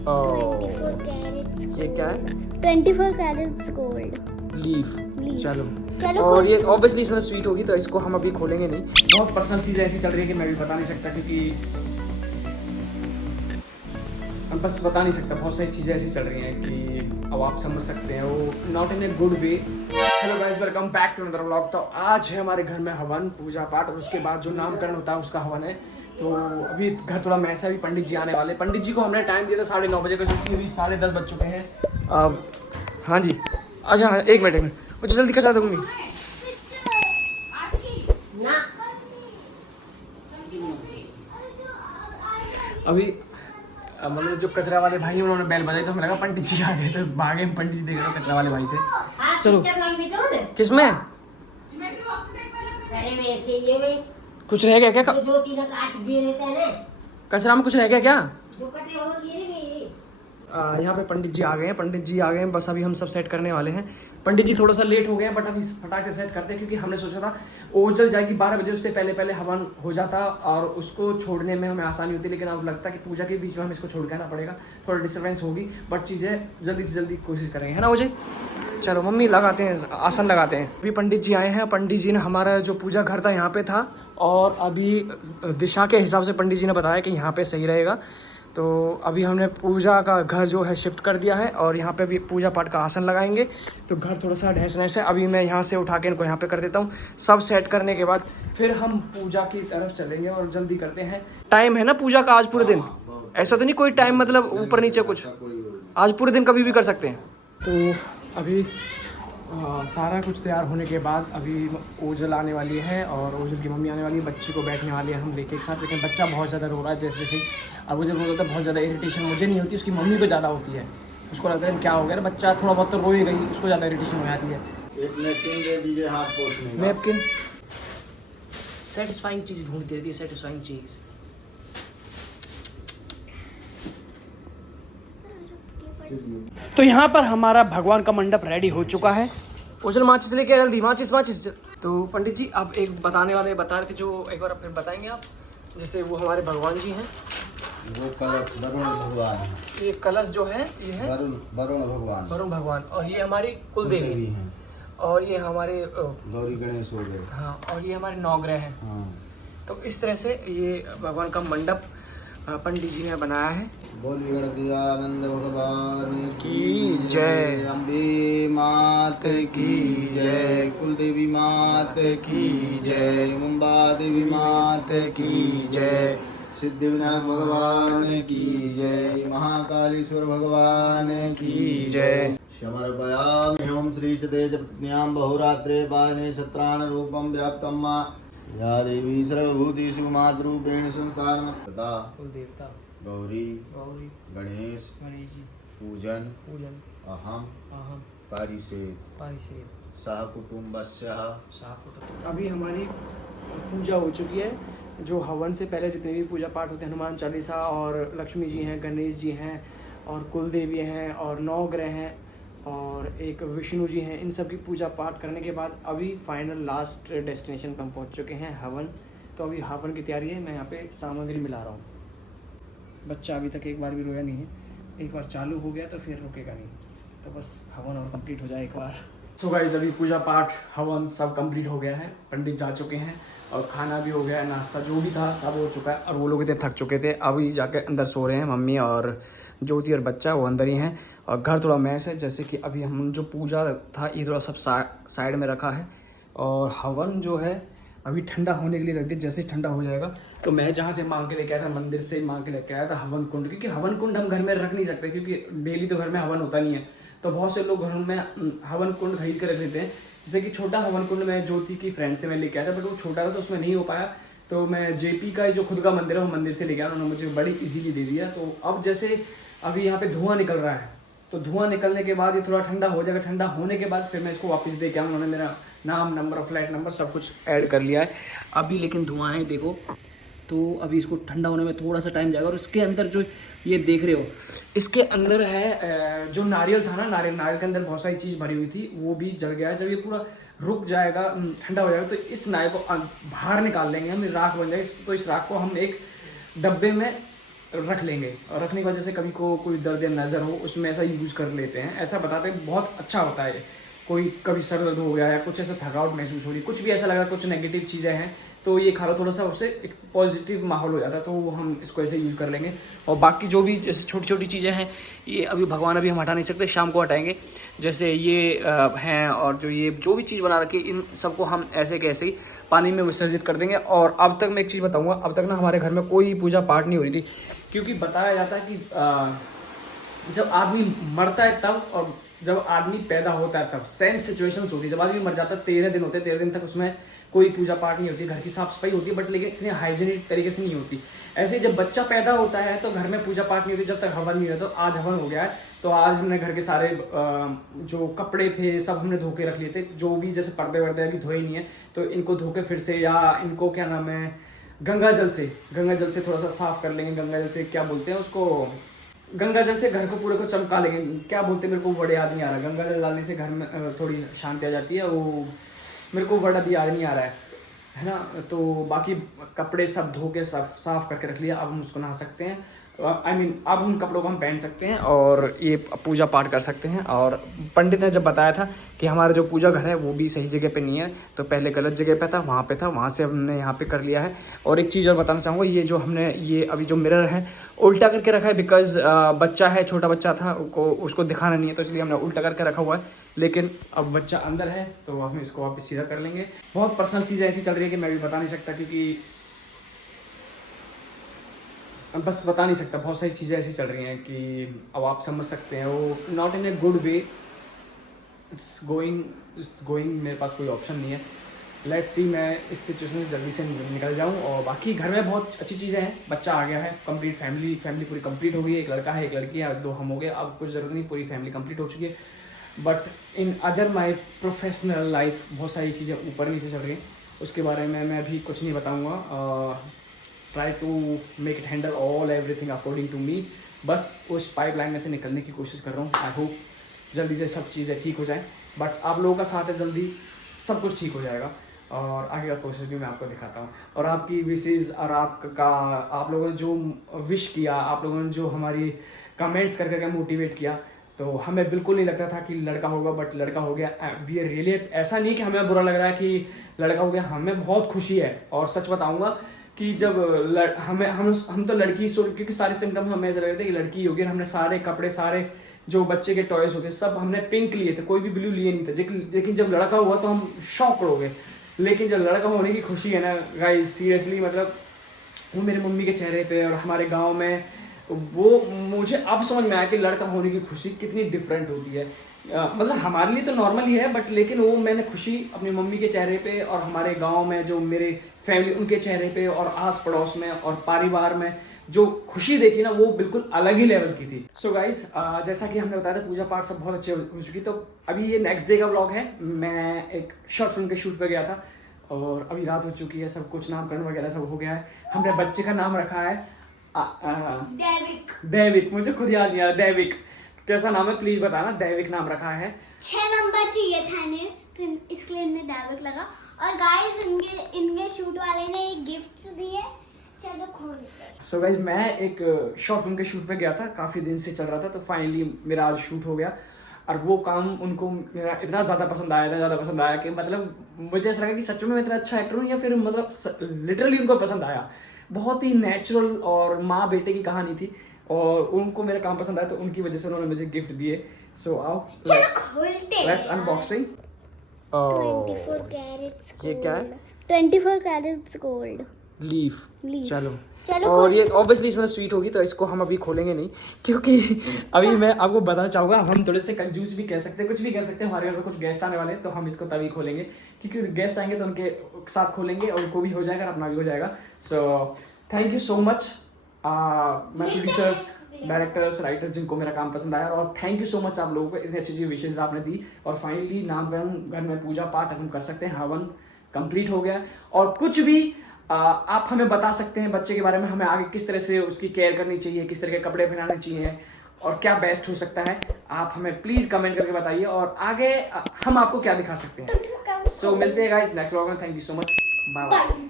ये क्या है? 24 कैरेट्स गोल्ड लीफ। चलो चलो और ये ऑब्वियसली इसमें स्वीट होगी तो इसको हम अभी खोलेंगे नहीं। बहुत पर्सनल चीज़ ऐसी चल रही है कि मैं भी बता नहीं सकता, क्योंकि मैं बस बता नहीं सकता। बहुत सारी चीज़ें ऐसी चल रही हैं कि अब आप समझ सकते हैं, वो not in a good way. Hello guys, welcome back to another vlog. तो आज है हमारे घर में हवन, पूजा पाठ, और उसके बाद जो नामकरण होता है उसका हवन है। तो अभी घर थोड़ा मैसा, भी पंडित जी आने वाले। पंडित जी को हमने टाइम दिया था 9:30 बजे का, जो कि अभी 10:30 बज चुके हैं। अब हाँ जी, अच्छा हाँ, एक मिनट मुझे जल्दी कसा दूँगी। अभी मतलब जो कचरा वाले भाई हैं उन्होंने बेल बजाई तो हमें लगा पंडित जी आ गए, तो भागे हम। पंडित जी देख रहे कचरा वाले भाई थे। चलो किसमें कुछ रह गया क्या? कचरा में कुछ रह गया क्या? यहाँ पे पंडित जी आ गए हैं। पंडित जी आ गए हैं, बस अभी हम सब सेट करने वाले हैं। पंडित जी थोड़ा सा लेट हो गए हैं, बट अभी फटाक से सेट करते हैं, क्योंकि हमने सोचा था वो चल जाएगी 12 बजे, उससे पहले पहले हवन हो जाता और उसको छोड़ने में हमें आसानी होती। लेकिन अब लगता है कि पूजा के बीच में हमें इसको छोड़ के आना पड़ेगा, थोड़ा डिस्टर्बेंस होगी, बट चीज़ें जल्दी से जल्दी कोशिश करेंगे, है ना मुझे। चलो मम्मी लगाते हैं, आसन लगाते हैं। अभी पंडित जी आए हैं। पंडित जी ने हमारा जो पूजा घर था यहाँ पे था, और अभी दिशा के हिसाब से पंडित जी ने बताया कि यहाँ पे सही रहेगा। तो अभी हमने पूजा का घर जो है शिफ्ट कर दिया है, और यहाँ पे भी पूजा पाठ का आसन लगाएंगे। तो घर थोड़ा सा ढहस नहस है। अभी मैं यहाँ से उठा के इनको यहाँ पे कर देता हूँ। सब सेट करने के बाद फिर हम पूजा की तरफ चलेंगे, और जल्दी करते हैं। टाइम है ना पूजा का आज पूरे दिन? ऐसा तो नहीं कोई टाइम, मतलब ऊपर नीचे कुछ? आज पूरे दिन कभी भी कर सकते हैं। तो अभी सारा कुछ तैयार होने के बाद अभी ओझल आने वाली है, और ओझल की मम्मी आने वाली है। बच्ची को बैठने वाली है हम लेके एक साथ। लेकिन बच्चा बहुत ज़्यादा रो रहा है जैसे जैसे। और मुझे बोल रहा था बहुत ज़्यादा इरिटेशन मुझे नहीं होती, उसकी मम्मी को ज़्यादा होती है। उसको लगता है क्या हो गया, बच्चा थोड़ा बहुत तो रोएगा ही, उसको ज़्यादा इरिटेशन हो जाती है। एक नैपकिन दे दीजिए हाथ पोंछने का। नैपकिन सेटिस्फाइंग चीज़ ढूंढती रहती है, सेटिस्फाइंग चीज़। तो यहाँ पर हमारा भगवान का मंडप रेडी हो चुका है। ओझल माचिस लेके आ जल्दी, माचिस। तो पंडित जी आप एक बताने वाले बता रहे थे, जो एक बार फिर बताएंगे आप। जैसे वो हमारे भगवान जी हैं, वो कलश वरुण भगवान है। ये कलश जो है ये है वरुण भगवान, और ये हमारी कुलदेवी हैं, और ये हमारे गौरी गणेश हो गए। हाँ, और ये हमारे नवग्रह हैं। हाँ। तो इस तरह से ये भगवान का मंडप पंडित जी ने बनाया है। बोली गणपतियानंद भगवान की जय, अम्बे मात की जय, कुलदेवी मात की जय, मुंबा देवी मात की जय, सिद्धिविनायक भगवान की जय, महाकालेश्वर भगवान की जय। समर्पयामि ओम श्री सतेजपत्न्यां बहुरात्रे पावने छत्राण रूपं व्याप्तं मा या देवी सर्वभूतेषु मातृरूपेण संस्कारं कृता। कुलदेवता गौरी गौरी गणेश जी पूजन अहम परिषेद सह कुटुम्बस्य। अभी हमारी पूजा हो चुकी है। जो हवन से पहले जितने भी पूजा पाठ होते हैं, हनुमान चालीसा, और लक्ष्मी जी हैं, गणेश जी हैं, और कुलदेवी हैं, और नवग्रह हैं, और एक विष्णु जी हैं, इन सब की पूजा पाठ करने के बाद अभी फाइनल लास्ट डेस्टिनेशन पर हम पहुंच चुके हैं, हवन। तो अभी हवन की तैयारी है। मैं यहाँ पे सामग्री मिला रहा हूँ। बच्चा अभी तक एक बार भी रोया नहीं है। एक बार चालू हो गया तो फिर रुकेगा नहीं। तो बस हवन और कंप्लीट हो जाए एक बार। सो गाइस, अभी पूजा पाठ हवन सब कंप्लीट हो गया है। पंडित जा चुके हैं, और खाना भी हो गया है, नाश्ता जो भी था सब हो चुका है। और वो लोग इतने थक चुके थे, अभी जाके अंदर सो रहे हैं। मम्मी और ज्योति और बच्चा वो अंदर ही हैं। और घर थोड़ा मैस है, जैसे कि अभी हम जो पूजा था ये थोड़ा सब साइड में रखा है। और हवन जो है अभी ठंडा होने के लिए रख दिया। जैसे ठंडा हो जाएगा तो मैं जहाँ से मांग के लेके आया था, मंदिर से मांग के लेके आया था हवन कुंड, क्योंकि हवन कुंड हम घर में रख नहीं सकते, क्योंकि डेली तो घर में हवन होता नहीं है। तो बहुत से लोग घरों में हवन कुंड खरीद कर रख लेते हैं। जैसे कि छोटा हवन कुंड मैं ज्योति की फ्रेंड से मैं लेके आया था, बट वो छोटा था तो उसमें नहीं हो पाया। तो मैं जेपी का जो खुद का मंदिर है वो मंदिर से लेके आया, उन्होंने मुझे बड़ी इजीली दे दिया। तो अब जैसे अभी यहाँ पे धुआं निकल रहा है, तो धुआं निकलने के बाद ये थोड़ा ठंडा हो जाएगा। ठंडा होने के बाद फिर मैं इसको वापस दे के आऊँ। उन्होंने मेरा नाम, नंबर, फ्लैट नंबर सब कुछ ऐड कर लिया है अभी। लेकिन धुआं है देखो, तो अभी इसको ठंडा होने में थोड़ा सा टाइम जाएगा। और इसके अंदर जो ये देख रहे हो, इसके अंदर है जो नारियल था ना, नारियल के अंदर बहुत सारी चीज़ भरी हुई थी, वो भी जल गया है। जब ये पूरा रुक जाएगा, ठंडा हो जाएगा, तो इस नारियल को बाहर निकाल लेंगे हम, राख बन जाएगी। तो इस राख को हम एक डब्बे में रख लेंगे, और रखने की वजह से कभी को कोई दर्द या नज़र हो उसमें ऐसा यूज़ कर लेते हैं। ऐसा बताते हैं, बहुत अच्छा होता है। कोई कभी सर दर्द हो गया या कुछ ऐसा थकावट महसूस हो रही, कुछ भी ऐसा लगा, कुछ नेगेटिव चीज़ें हैं, तो ये खा लो, थोड़ा सा उससे एक पॉजिटिव माहौल हो जाता है, तो हम इसको ऐसे यूज़ कर लेंगे। और बाकी जो भी जैसे छोटी छोटी चीज़ें हैं, ये अभी भगवान अभी हम हटा नहीं सकते, शाम को हटाएंगे। जैसे ये हैं, और जो ये जो भी चीज़ बना रखी है, इन सबको हम ऐसे के ऐसे ही पानी में विसर्जित कर देंगे। और अब तक मैं एक चीज़ बताऊँगा, अब तक ना हमारे घर में कोई पूजा पाठ नहीं हो रही थी, क्योंकि बताया जाता है कि जब आदमी मरता है तब, और जब आदमी पैदा होता है तब सेम सिचुएशंस होती है। जब आदमी मर जाता है 13 दिन होते हैं, 13 दिन तक उसमें कोई पूजा पाठ नहीं होती, घर की साफ सफाई होती है, बट लेकिन इतने हाइजीनिक तरीके से नहीं होती। ऐसे जब बच्चा पैदा होता है तो घर में पूजा पाठ नहीं होती जब तक हवन नहीं होता। तो आज हवन हो गया है, तो आज हमने घर के सारे जो कपड़े थे सब हमने धो के रख लिए थे, जो भी जैसे पर्दे वर्दे अभी धोए नहीं है, तो इनको धो के फिर से, या इनको क्या नाम है, गंगा जल से थोड़ा सा साफ कर लेंगे। गंगा जल से क्या बोलते हैं उसको, गंगा जल से घर को पूरे को चमका लेंगे, क्या बोलते हैं मेरे को वर्ड याद नहीं आ रहा। गंगा जल डालने से घर में थोड़ी शांति आ जाती है, वो मेरे को वर्ड अभी याद नहीं आ रहा है ना। तो बाकी कपड़े सब धो के साफ करके रख लिया, अब हम उसको नहा सकते हैं। अब उन कपड़ों को हम पहन सकते हैं और ये पूजा पाठ कर सकते हैं। और पंडित ने जब बताया था कि हमारा जो पूजा घर है वो भी सही जगह पे नहीं है, तो पहले गलत जगह पे था, वहाँ से हमने यहाँ पे कर लिया है। और एक चीज़ और बताना चाहूँगा, ये जो हमने ये अभी जो मिरर है उल्टा करके रखा है, बिकॉज बच्चा है, छोटा बच्चा था, उसको दिखाना नहीं है, तो इसलिए हमने उल्टा करके रखा हुआ है। लेकिन अब बच्चा अंदर है तो हम इसको वापस सीधा कर लेंगे। बहुत पर्सनल चीज़ें ऐसी चल रही है कि मैं भी बता नहीं सकता, क्योंकि बस बता नहीं सकता। बहुत सारी चीज़ें ऐसी चल रही हैं कि अब आप समझ सकते हैं, वो not in a good way, it's going, मेरे पास कोई ऑप्शन नहीं है। लेट्स सी, मैं इस सिचुएशन से जल्दी से निकल जाऊं। और बाकी घर में बहुत अच्छी चीज़ें हैं, बच्चा आ गया है, कंप्लीट फैमिली पूरी कंप्लीट हो गई है, एक लड़का है, एक लड़की है, 2 हम हो गए, अब कुछ ज़रूरत नहीं, पूरी फैमिली कंप्लीट हो चुकी है। But in other my professional life बहुत सारी चीज़ें ऊपर नीचे चल रही हैं, उसके बारे में मैं अभी कुछ नहीं बताऊँगा। Try to make it handle all everything according to me. बस उस पाइपलाइन में से निकलने की कोशिश कर रहा हूँ। आई होप जल्दी से सब चीज़ें ठीक हो जाएं, बट आप लोगों का साथ है, जल्दी सब कुछ ठीक हो जाएगा। और आगे का प्रोसेस भी मैं आपको दिखाता हूँ। और आपकी विशेज़ और आप लोगों ने जो विश किया, आप लोगों ने जो हमारी कमेंट्स कर करके मोटिवेट किया, तो हमें बिल्कुल नहीं लगता था कि लड़का होगा, बट लड़का हो गया। वी आर रियली, ऐसा नहीं कि हमें बुरा लग रहा है कि लड़का हो गया, हमें बहुत खुशी है। और सच बताऊँगा कि जब हम तो लड़की क्योंकि सारे सिम्टम्स हमें ऐसा लग रहे थे कि लड़की होगी। हमने सारे कपड़े, सारे जो बच्चे के टॉयज होते सब हमने पिंक लिए थे, कोई भी ब्लू लिए नहीं थे। लेकिन जब लड़का हुआ तो हम शॉक हो गए। लेकिन जब लड़का होने की खुशी है ना गाइस, सीरियसली, मतलब वो मेरे मम्मी के चेहरे पे और हमारे गाँव में, वो मुझे अब समझ में आया कि लड़का होने की खुशी कितनी डिफरेंट होती है। मतलब हमारे लिए तो नॉर्मल ही है, बट लेकिन वो मैंने खुशी अपनी मम्मी के चेहरे पे और हमारे गांव में जो मेरे फैमिली उनके चेहरे पे और आस पड़ोस में और परिवार में जो खुशी देखी ना, वो बिल्कुल अलग ही लेवल की थी। सो गाइज, जैसा कि हमने बताया था, पूजा पाठ सब बहुत अच्छे हो चुकी। तो अभी ये नेक्स्ट डे का व्लॉग है। मैं एक शॉर्ट फिल्म के शूट पे गया था और अभी रात हो चुकी है, सब कुछ नामकरण वगैरह सब हो गया है। हमने बच्चे का नाम रखा है दैविक। मुझे खुद याद नहीं आ रहा, दैविक कैसा नाम है, प्लीज बताना। दैविक नाम रखा है। 6 नंबर चाहिए था इन्हें, फिर इसके लिए इन्हें दैविक लगा। और गाइस, इनके शूट वाले ने एक गिफ्ट्स दिए, चलो खोलते हैं। सो गाइस, मैं एक शॉर्ट फिल्म के शूट पे गया था, काफ़ी दिन से चल रहा था, तो फाइनली मेरा आज शूट हो गया। और वो काम उनको मेरा इतना ज़्यादा पसंद आया कि मतलब मुझे ऐसा लगा कि सच में मैं इतना अच्छा एक्टर हूँ, या फिर मतलब लिटरली उनको पसंद आया। बहुत ही नेचुरल और माँ बेटे की कहानी थी और उनको मेरा काम पसंद आया, तो उनकी वजह से उन्होंने मुझे गिफ्ट दिए। सो आओ लेट्स अनबॉक्सिंग। 24 कैरेट्स ये क्या है? 24 कैरेट्स गोल्ड लीफ। चलो और खोल। ये ऑब्वियसली इसमें स्वीट होगी, तो इसको हम अभी खोलेंगे नहीं, क्योंकि अभी मैं आपको बताना चाहूँगा, हम थोड़े से कंजूस भी कह सकते हैं, कुछ भी कह सकते हैं। हमारे घर में कुछ गेस्ट आने वाले हैं, तो हम इसको तभी खोलेंगे, क्योंकि गेस्ट आएंगे तो उनके साथ खोलेंगे और उनको भी हो जाएगा और अपना भी हो जाएगा। So thank you so much my producers, directors, writers, जिनको मेरा काम पसंद आया। और थैंक यू सो मच आप लोगों को, इतनी अच्छी विशेष आपने दी। और फाइनली नामकरण घर में पूजा पाठ हम कर सकते हैं, हवन कंप्लीट हो गया। और कुछ भी आप हमें बता सकते हैं बच्चे के बारे में, हमें आगे किस तरह से उसकी केयर करनी चाहिए, किस तरह के कपड़े पहनाने चाहिए और क्या बेस्ट हो सकता है, आप हमें प्लीज़ कमेंट करके बताइए। और आगे हम आपको क्या दिखा सकते हैं। सो मिलते हैं गाइस नेक्स्ट व्लॉग में। Thank you so much, bye bye.